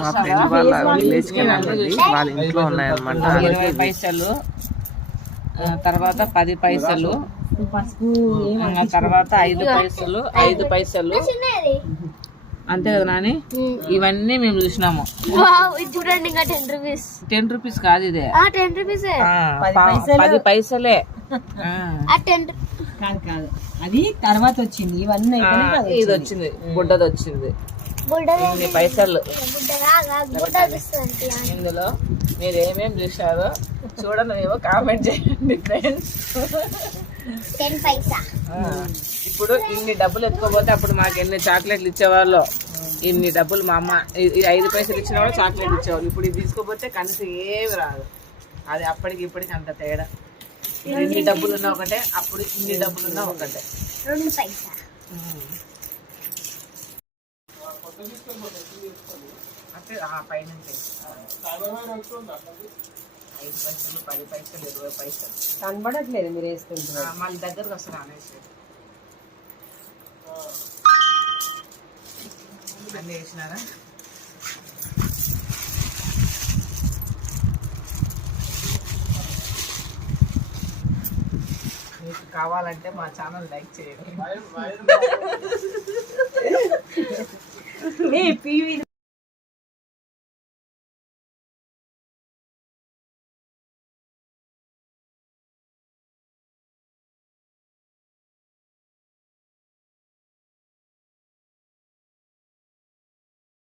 మా ఫ్రెండ్ వాళ్ళ విలేజ్ కి వెళ్ళాలి, వాళ్ళ ఇంట్లో ఉన్నాయన్నమాట. 20 పైసలు, తర్వాత 10 పైసలు, తర్వాత 5 పైసలు, 5 పైసలు, అంతే కదా నాని. ఇవన్నీ మేము చూసినాము. చూడండి, ఇంకా 10 రూపీస్. 10 రూపీస్ కాదు, ఇదే 10 రూపీసే. 10 పైసలే. కాదు, అది తర్వాత వచ్చింది. ఇవన్నీ ఇది వచ్చింది, బుడ్డది వచ్చింది. ఇన్ని పైసలు. ఇందులో మీరు ఏమేమి చూసారో చూడండి, ఏమో కామెంట్ చేయండి ఫ్రెండ్స్. ఇప్పుడు ఇన్ని డబ్బులు ఎత్తుకోపోతే అప్పుడు మాకు ఎన్ని చాక్లెట్లు ఇచ్చేవాళ్ళు. ఇన్ని డబ్బులు మా అమ్మ 5 పైసలు ఇచ్చిన వాళ్ళు చాక్లెట్ ఇచ్చేవాళ్ళు. ఇప్పుడు ఇది తీసుకోపోతే కనీసం ఏమి రాదు. అది అప్పటికి ఇప్పటికి అంత తేడా. ఇన్ని డబ్బులున్నా ఒకటే, అప్పుడు ఇన్ని డబ్బులున్నా ఒకటే. అంటే పైనుంచి 5 పైసలు, 10 పైసలు, 20 పైసలు కనబడట్లేదు మీరు వేసుకుంటున్నారు. మళ్ళీ దగ్గరకు వస్తారు అనేసి అన్నీ వేసినారా. మీకు కావాలంటే మా ఛానల్ లైక్ చేయండి.